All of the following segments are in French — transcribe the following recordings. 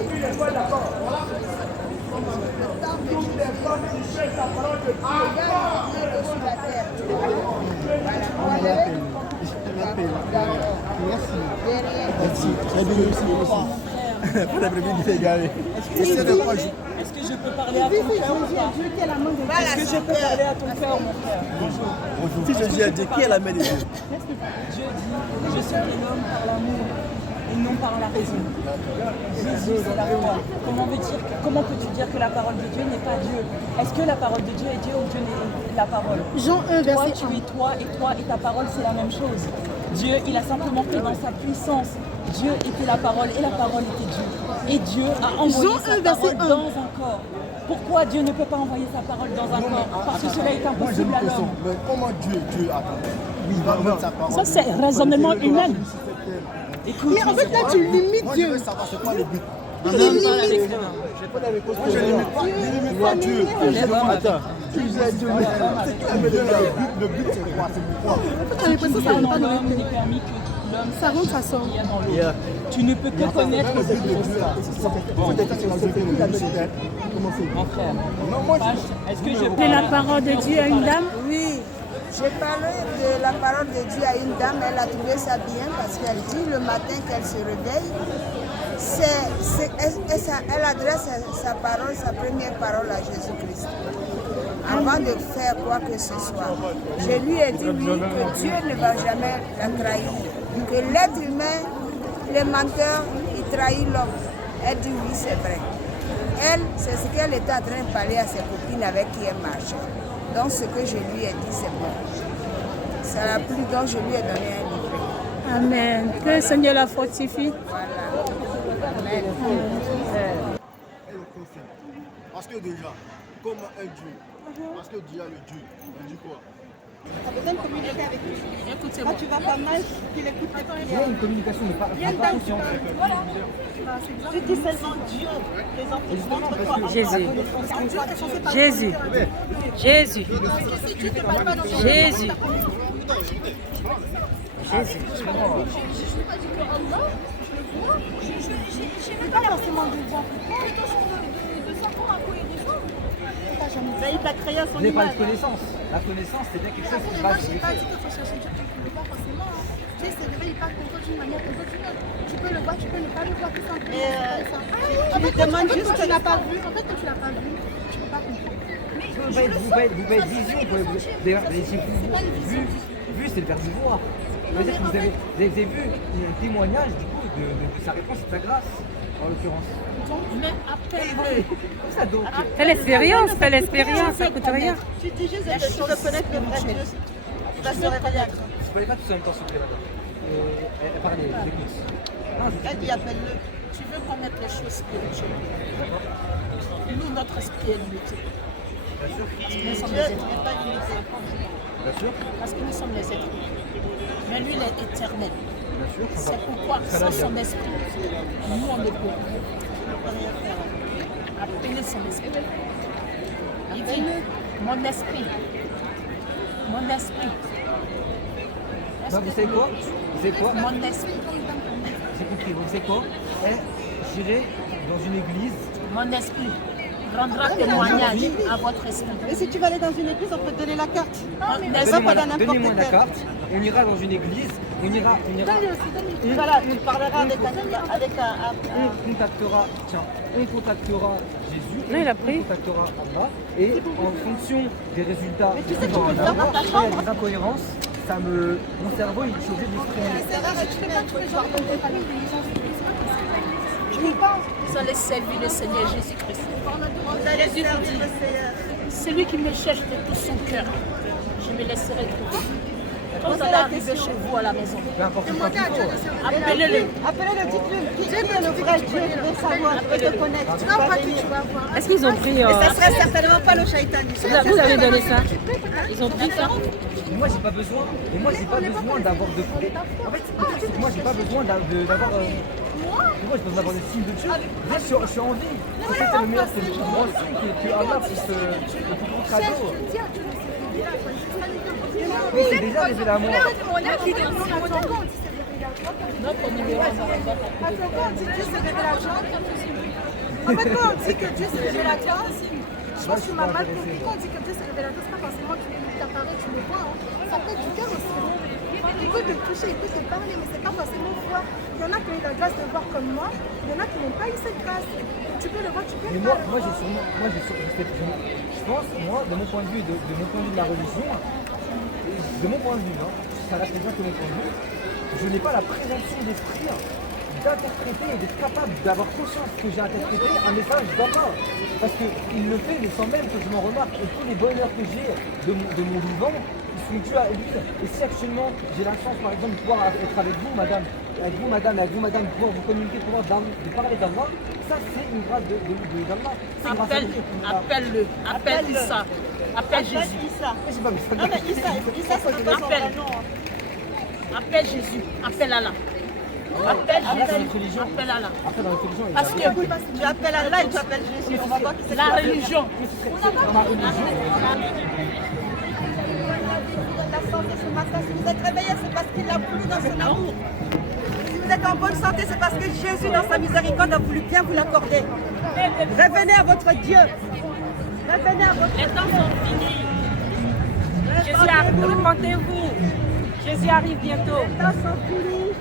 Il n'est pas d'accord. Toutes les femmes qui cherchent la parole de Dieu. Sur la terre. Merci. Est-ce que je peux parler à ton cœur ou pas? Est-ce que je peux parler à ton cœur, mon frère? Bonjour. Si Jésus a dit, qui est la main de Dieu? Dieu dit, je serai l'homme par l'amour et non par la raison. Jésus, c'est la foi. Comment peux-tu dire que la parole de Dieu n'est pas Dieu? Est-ce que la parole de Dieu est Dieu ou Dieu n'est la parole? Jean 1, verset 1. Tu es toi et ta parole, c'est la même chose. Dieu, il a simplement fait dans sa puissance. Dieu était la parole et la parole était Dieu. Et Dieu a envoyé sa parole dans un corps. Pourquoi Dieu ne peut pas envoyer sa parole dans un corps? Parce que cela est impossible à l'homme. Mais comment Dieu attend? Il va mettre sa parole. Ça, c'est raisonnement humain. Écoute, Mais en fait, là, tu limites Moi, je Dieu. veux savoir c'est quoi le but. Tu limites. Moi, je limite pas Dieu. Attends. Tu disais Dieu. Le but, c'est quoi? C'est pourquoi? Tu as l'impression que ça n'est pas dans l'homme le n'est permis que l'homme Ça rentre, ça sort. qu'il y a dans l'eau. Tu ne peux que connaître ce qui est mon frère. Est-ce que je C'est la parole de Dieu à une dame. Oui, j'ai parlé de la parole de Dieu à une dame, elle a trouvé ça bien parce qu'elle dit le matin qu'elle se réveille, elle adresse sa parole, sa première parole à Jésus-Christ. Avant de faire quoi que ce soit. Je lui ai dit oui, que Dieu ne va jamais la trahir. Que l'être humain, le menteur, il trahit l'homme. Elle dit oui, c'est vrai. Elle, c'est ce qu'elle était en train de parler à ses copines avec qui elle marchait. Donc ce que je lui ai dit, c'est bon. Ça l'a plu, donc je lui ai donné un livret. Amen. Que le Seigneur la fortifie. Voilà. Amen. Parce que déjà, comme un Dieu, parce que Dieu a le Dieu, on dit quoi? Tu as besoin de communiquer avec lui. Quand tu vas pas mal, qu'il écoute tes prières. Il y a une communication, mais pas consciente. Voilà. Tu dis seulement Dieu, les enfants entre toi. Jésus. Dieu est censé parler. Jésus. Jésus. Si Dieu ne parle pas dans ton Jésus. Jésus. Je ne suis pas dit que Allah, je le vois, je n'ai même pas forcément de voir. De savoir à quoi il ressemble. Il t'a créé à son Vous n'avez pas image. de connaissance. La connaissance, c'est bien quelque chose qui Moi, va je n'ai pas dit qu'il faut chercher Dieu, tu ne le vois forcément. Tu sais, c'est vrai, il parle comme toi d'une manière, comme toi d'une autre. Tu peux le voir, tu peux ne pas le voir, tout simplement. Tu lui demandes juste que tu n'as pas vu. En fait, quand tu l'as pas vu, tu ne peux pas comprendre. Vous pouvez être vision. D'ailleurs, vu, c'est le verbe du voir. C'est-à-dire que vous avez vu un témoignage du coup de sa réponse et de sa grâce, en l'occurrence. Mais après, Ça donc. Fais l'expérience, ça coûte rien. tu dis juste que tu reconnaître le vrai Dieu. Tu vas se révéler à toi. Vous ne parlez pas tous en même temps, s'il vous plaît, madame. Elle parlait, j'écoute. Non, je Elle dit appelle-le. Tu veux connaître les choses spirituelles. Nous, notre esprit est limité. Bien sûr. Nous sommes les êtres. Pas limité. Bien sûr. Parce que nous sommes les êtres. Mais lui, il est éternel. Bien sûr. C'est pourquoi, sans son esprit, nous, on ne peut rien. Appeler son esprit. Il dit, mon esprit. Mon esprit. Bah, vous savez quoi? Vous savez quoi? Mon esprit. J'ai compris. Vous savez quoi? J'irai dans une église. Mon esprit rendra témoignage à votre esprit. Mais si tu vas aller dans une église, on peut te donner la carte. N'est-ce pas dans n'importe Donnez-moi la quelle. carte. On ira dans une église. On ira. Voilà, tu parleras avec un. On contactera Jésus, Non, il a pris. on contactera Allah, et en fonction des résultats, Mais tu sais que tu peux le faire dans ta il y a chambre. des incohérences, mon cerveau il est obligé de se C'est rare, tu peux pas tous les jours raconter ta Vous allez servir le Seigneur Jésus-Christ. Jésus vous dit, celui qui me cherche de tout son cœur, je me laisserai trouver. Quand vous allez arriver chez vous à la maison, peu importe le temps qu'il faut. appelez-le. Appelez-le, dites-lui. Qui est le vrai Dieu? Je veux savoir, je veux te connaître. Tu vas voir qui tu vas voir. Est-ce qu'ils ont pris... Ça serait certainement pas le shaitan. Vous avez donné ça? Ils ont pris ça? Moi j'ai pas besoin, d'avoir de... En fait, c'est que moi j'ai pas besoin d'avoir... Moi j'ai besoin d'avoir le signe de Dieu. Je suis en vie. C'est ça le meilleur, c'est le plus grand signe que Allah puisse... le plus grand cadeau. Oui, c'est déjà révélé à moi. Notre numéro, En fait, quand on dit que Dieu c'est révélateur, je pense que tu m'as mal compris. Quand on dit que Dieu c'est révélateur, c'est pas forcément qu'il t'apparaît, tu le vois. Hein. Ça peut être du cœur aussi. Il peut te toucher, il peut te parler, mais c'est pas forcément voir. Il y en a qui ont eu la grâce de voir comme moi, il y en a qui n'ont pas eu cette grâce. Tu peux le voir, tu peux le voir. Moi, je pense, moi, de mon point de vue, de mon point de vue de la religion, de mon point de vue, hein, ça reste bien que mon point de vue, je n'ai pas la présomption d'esprit d'interpréter et d'être capable d'avoir conscience que j'ai interprété un message d'Allah. Parce qu'il le fait, mais sans même que je m'en remarque. Et tous les bonheurs que j'ai de mon vivant, ils sont dus à lui. Et si actuellement j'ai la chance, par exemple, de pouvoir être avec vous, madame, de pouvoir vous communiquer, de pouvoir de parler d'Allah, ça c'est une grâce d'Allah. Appelle-le, appelle Issa, appelle Jésus. Non mais Issa, c'est pas son vrai nom. Appelle Jésus, appelle Allah. Appelle Jésus, appelle Allah. Parce que Tu appelles Allah et tu appelles Jésus. On va voir qui c'est la religion. La santé ce matin, si vous êtes réveillé, c'est parce qu'il a voulu dans son amour. Si vous êtes en bonne santé, c'est parce que Jésus, dans sa miséricorde, a voulu bien vous l'accorder. Revenez à votre Dieu. Revenez à votre Dieu. Les temps sont finis. Jésus arrive, repentez-vous. Jésus arrive bientôt. Les temps sont finis.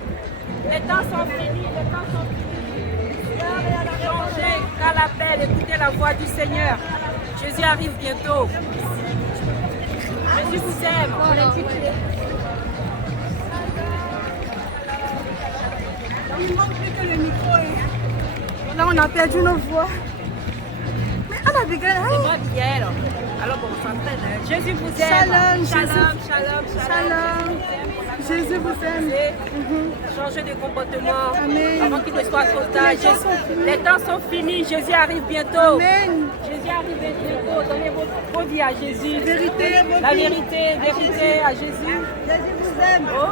Les temps sont finis, les temps sont finis. Changez à l'appel, écoutez la voix du Seigneur. Jésus arrive bientôt. Jésus vous aime. Il manque plus que le micro. Là, on a perdu nos voix. Mais Anna Abigail, C'est moi, Miguel. Alors bon, on s'entraîne. Jésus vous aime. Shalom. Jésus vous aime. Changez de comportement. Amen. Avant qu'il ne soit trop tard. Les temps sont finis. Jésus arrive bientôt. Amen. Jésus arrive bientôt. Donnez vos vies à Jésus. La vérité à Jésus. Jésus vous aime. Oh,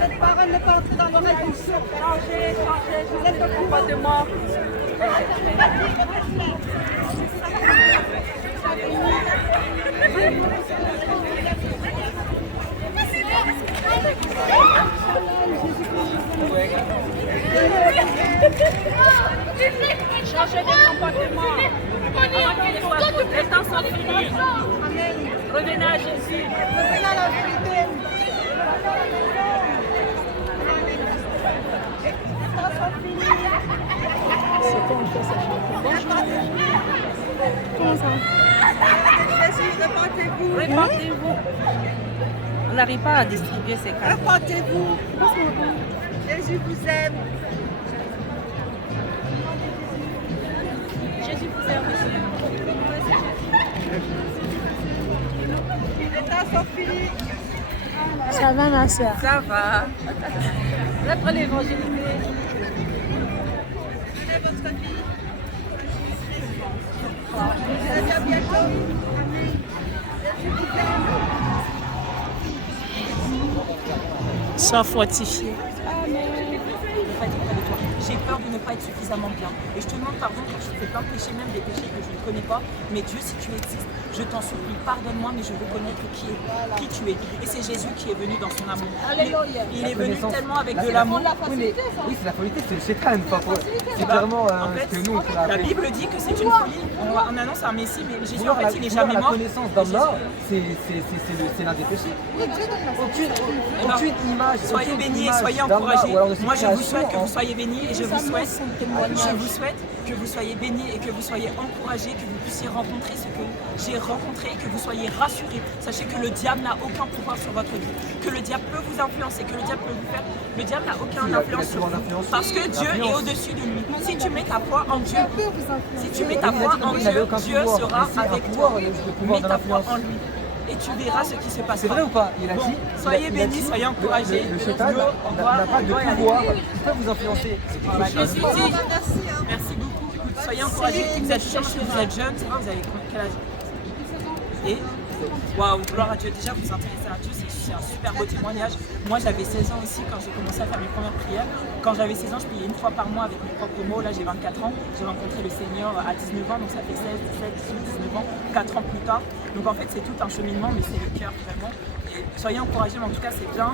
Cette parole ne peut entrer dans l'oreille du sourd. changez de comportement. Changez de comportement. Les temps sont finis. Revenez à Jésus. Revenez à la vérité. Comment ça? Jésus, repentez-vous. Répandez-vous. On n'arrive pas à distribuer ces cartes. Repentez-vous. Jésus vous aime. Jésus vous aime, monsieur. Les temps sont finis. Ça va, ma soeur? Ça va. Lettre l'évangile. Donnez votre vie. Vous êtes à bientôt. Amen. Jésus vous aime. Sois fortifié. J'ai peur de ne pas être suffisamment bien. Et je te demande pardon quand je fais plein de péchés, même des péchés que je ne connais pas. Mais Dieu, si tu existes, je t'en supplie, pardonne-moi, mais je veux connaître qui tu es. Et c'est Jésus qui est venu dans son amour. Il est venu tellement avec de l'amour. Oui, c'est la folie, c'est le chétan. C'est clairement En ce fait, que nous, on fait la Bible dit que c'est une folie. On annonce un Messie, mais Jésus, en fait, il n'est jamais la mort. connaissance d'Allah, c'est l'un des péchés. Aucune image. Soyez aucune bénis et image soyez d'Allah, encouragés. ou alors de ses Moi, je vous créations souhaite que en- vous soyez bénis et je vous souhaite que vous soyez bénis et que vous soyez encouragés, que vous puissiez rencontrer ce que j'ai rencontré, que vous soyez rassurés. Sachez que le diable n'a aucun pouvoir sur votre vie, que le diable peut vous influencer, que le diable peut vous faire. Le diable n'a aucune influence sur vous parce que Dieu est au-dessus de lui. Si tu mets ta foi en Dieu, si tu mets ta foi en Dieu, Dieu sera avec toi. Mets ta foi en lui. Et tu verras ce qui se passera. C'est vrai ou pas? Il a Bon, dit. soyez il a bénis, dit, soyez encouragés. Le chétan n'a pas de pouvoir. Il peut vous influencer. Jésus dit, merci beaucoup. Soyez encouragés. Vous êtes chanceux, vous êtes jeunes. C'est vrai, vous avez quel âge? Et waouh, gloire à Dieu. Déjà, vous vous intéressez à Dieu, c'est un super beau témoignage. Moi, j'avais 16 ans aussi quand j'ai commencé à faire mes premières prières. Quand j'avais 16 ans, je priais une fois par mois avec mes propres mots. Là, j'ai 24 ans. J'ai rencontré le Seigneur à 19 ans, donc ça fait 16, 17, 18, 19 ans, 4 ans plus tard. Donc en fait, c'est tout un cheminement, mais c'est le cœur vraiment. Et soyez encouragés, mais en tout cas, c'est bien.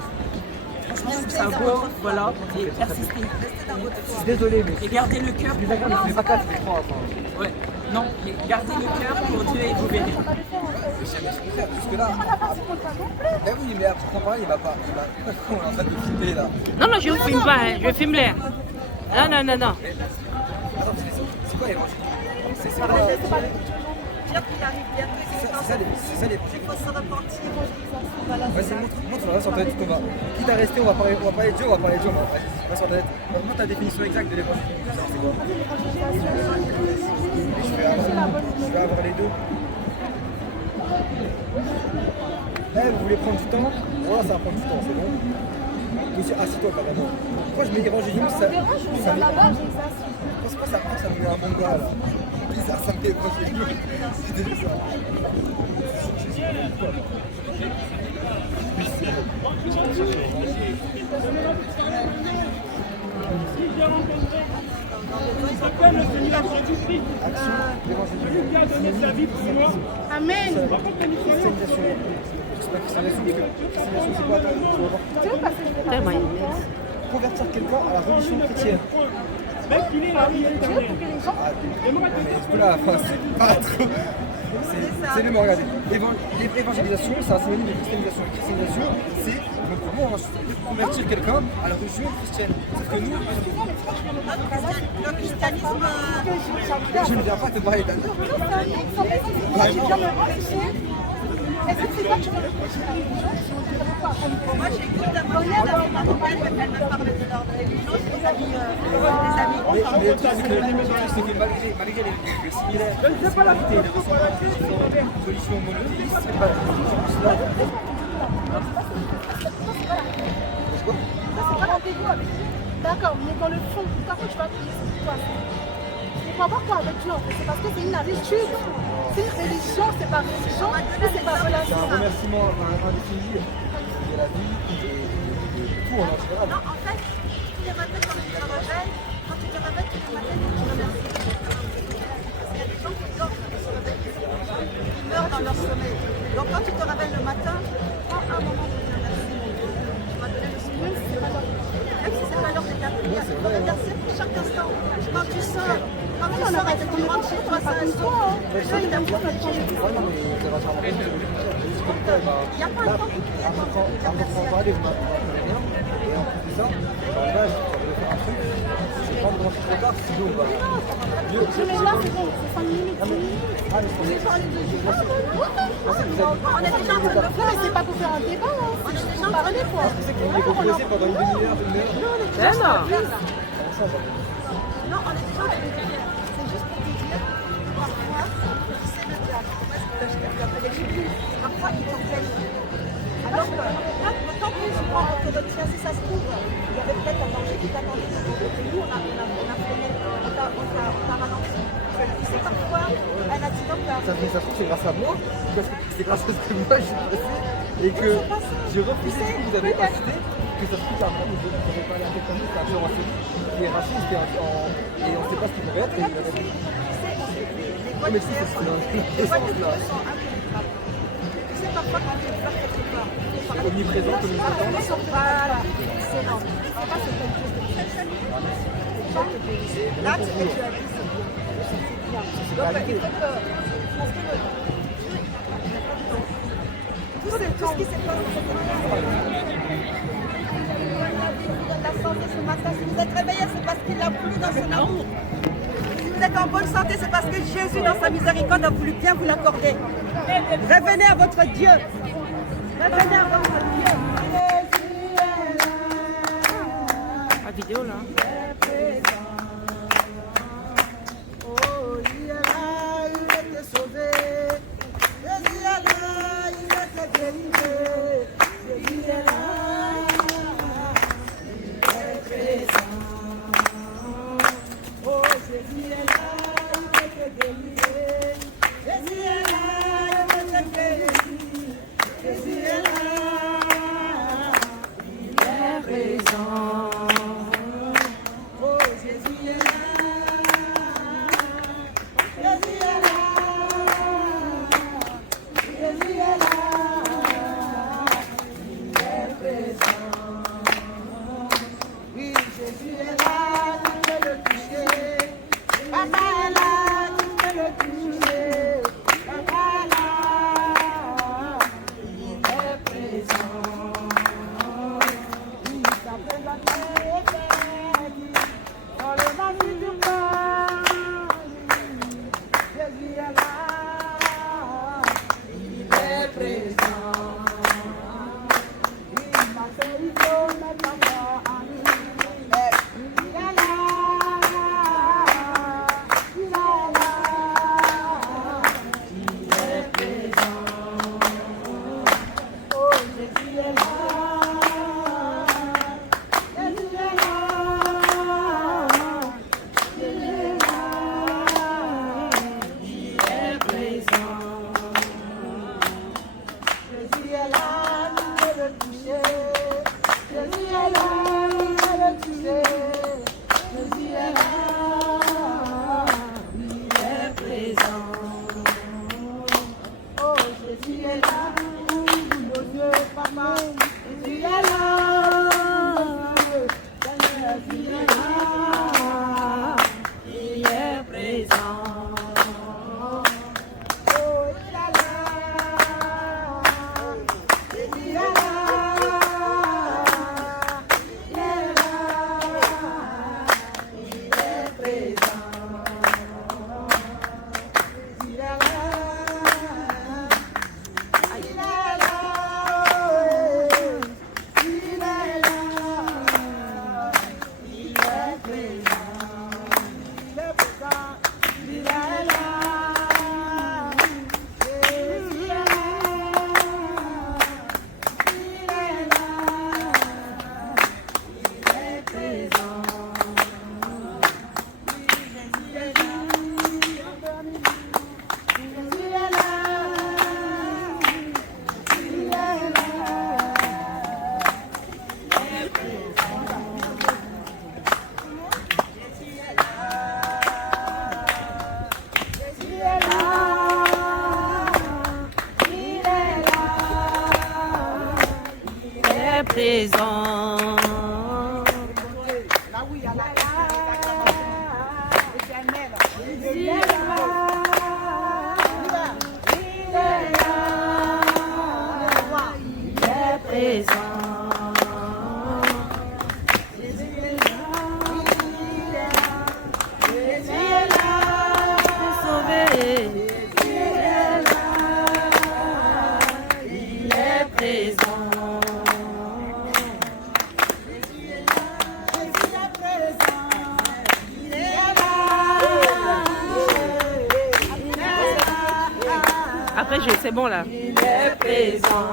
Franchement, je trouve ça beau, voilà, et persistez. Désolé, mais Et gardez le cœur je pour... fais pas 4, je fais 3. Ouais, non, mais gardez le cœur pour Dieu et vous verrez. Jusque là. Eh oui, mais après qu'on parle, il va pas. On est en train de filmer là. Non, non, je ne filme pas, hein. Je filme l'air. Non, non, non, non. Attends, c'est quoi l'évangile? C'est quoi? Dire qu'il arrive bientôt, C'est ça l'évangile. il faut se repentir. Vas-y, montre sur internet tout va. Quitte à rester, on va parler de Dieu, on va parler de Dieu. Vas-y, sur internet. Montre ta définition exacte de l'évangile. C'est quoi? Et je vais avoir les deux. Eh, vous voulez prendre du temps? Voilà, ça va prendre du temps, c'est bon. Monsieur, assis-toi carrément. Pourquoi je mets évangélisme? Ça me met un bon gars là. Bizarre, ça me fait évangélisme. C'est déjà ça. Amen. Convertir quelqu'un à la religion chrétienne. C'est le mot, regardez. L'évangélisation, c'est un synonyme de christianisation. La christianisation, c'est donc comment on va convertir quelqu'un à la religion chrétienne. Sauf que nous, Le christianisme, je ne viens pas te parler d'Allah. moi j'écoute un peu rien avec ma compagne, mais elle me parle de leur religion, c'est des amis. Mais le truc, c'est que malgré les similaires, les similarités et les ressemblances des différentes religions monothéistes, c'est pas cela. D'accord, mais dans le fond, pourquoi tu vas prier c'est quoi? Il faut avoir quoi avec Dieu en fait? C'est parce que c'est une habitude. C'est une religion, c'est pas religion, c'est pas relation. C'est un remerciement indéfini de la vie, de tout en général. Non, en fait, tous les matins quand tu te réveilles, tous les matins tu remercies. Il y a des gens qui dorment, qui se réveillent, qui meurent dans leur sommeil. Donc quand tu te réveilles le matin, prends un moment pour dire merci. Tu vas donner le sommeil. Même si c'est pas l'heure de ta prière, tu vas remercier pour chaque instant. Quand tu sors, et que tu rentres chez toi, c'est un soir. Il n'y a pas un temps qui est Mais là, c'est bon, c'est 5 minutes. on est déjà en train de le faire. C'est pas pour faire un débat, On est déjà c'est en pour train de parler quoi. C'est qu'on est composé pendant une demi-heure, le faire. Non, on est déjà en train de le faire. C'est juste pour te dire que parfois, c'est le diable. Parfois, il t'empêche. Alors que, tant que tu prends autour de toi, si ça se trouve, il y avait peut-être un danger qui t'attendait. Et nous, on a freiné, on t'a ralenti. C'est parfois un accident qui a... Ça se trouve, c'est grâce à moi, parce que c'est grâce à ce que moi j'ai passé, et que j'ai refusé ce que vous avez incité, que ça se trouve, après, vous avez parlé à quelqu'un d'autre, qui est raciste, et on ne sait pas ce qu'il pourrait être, et il avait dit. Mais si, c'est ce qu'il a Les voix de Dieu sont impénétrables. Tu sais, parfois, quand tu es peur quelque part, omniprésent, voilà, excellent. Ça, c'est quelque chose de très là, tu as dit, c'est bien. Donc, il faut que... Tout ce qui s'est passé, la santé ce matin, si vous êtes réveillés, c'est parce qu'il a voulu dans son amour. Si vous êtes en bonne santé, c'est parce que Jésus, dans sa miséricorde, a voulu bien vous l'accorder. Revenez à votre Dieu. Revenez à votre Dieu. La vidéo là. Oh, il est là, il était sauvé. Jésus est là, il était délivré. Jésus est là, il est présent. Oh, Jésus est là, il était délivré. Jésus est là, il était guéri. Jésus est là, il est présent. Oh, Jésus est là. Jésus est là. Jésus est là. Il est présent. Jésus est là. Il est là. Il est présent. Jésus est là. Jésus est là. Pour sauver. Jésus est là. Il est présent. Après, c'est bon là. Il est présent.